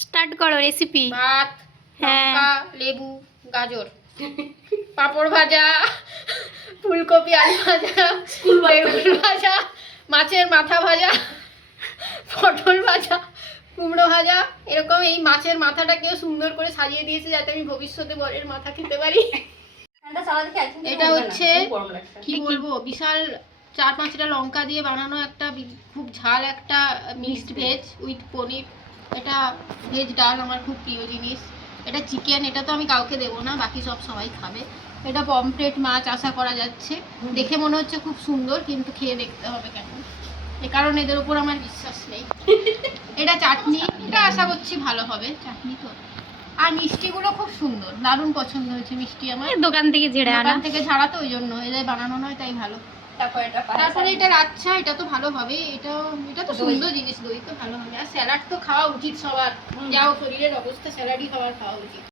Start করো recipe. ভাত, হ্যাঁ। লঙ্কা, লেবু, গাজর, পাঁপড় ভাজা, ফুলকপি আলু ভাজা, বেগুন ভাজা, মাছের মাথা ভাজা, পটল ভাজা, কুমড়ো ভাজা। এরকম এই মাছের মাথাটাকেও সুন্দর করে সাজিয়ে দিয়েছে যাতে আমি ভবিষ্যতে বরের মাথা খেতে পারি। এটা হচ্ছে কি বলবো, বিশাল 4-5টা লঙ্কা দিয়ে বানানো একটা খুব ঝাল একটা মিক্সড ভেজ উইথ পনির। এটা ভেজ ডাল, আমার খুব প্রিয় জিনিস। এটা চিকেন, এটা তো আমি কাউকে দেবো না, বাকি সব সবাই খাবে। এটা পমফ্রেট মাছ আশা করা যাচ্ছে, দেখে মনে হচ্ছে খুব সুন্দর, কিন্তু খেয়ে দেখতে হবে কেমন, এ কারণ এদের উপর আমার বিশ্বাস নেই। এটা চাটনি, এটা আশা করছি ভালো হবে, চাটনি তো। আর মিষ্টিগুলো খুব সুন্দর, দারুণ পছন্দ হয়েছে মিষ্টি আমার। দোকান থেকে ঝেড়ে আনা, দোকান থেকে ঝাড়া তো, ওই জন্য এদের বানানো নয়, তাই ভালো। তারপরে এটা আচ্ছা, এটা তো ভালো হবে। এটা তো সুন্দর জিনিস, দই তো ভালো হবে। আর স্যালাড তো খাওয়া উচিত সবার, যাও শরীরের অবস্থা, স্যালাডই খাওয়া উচিত।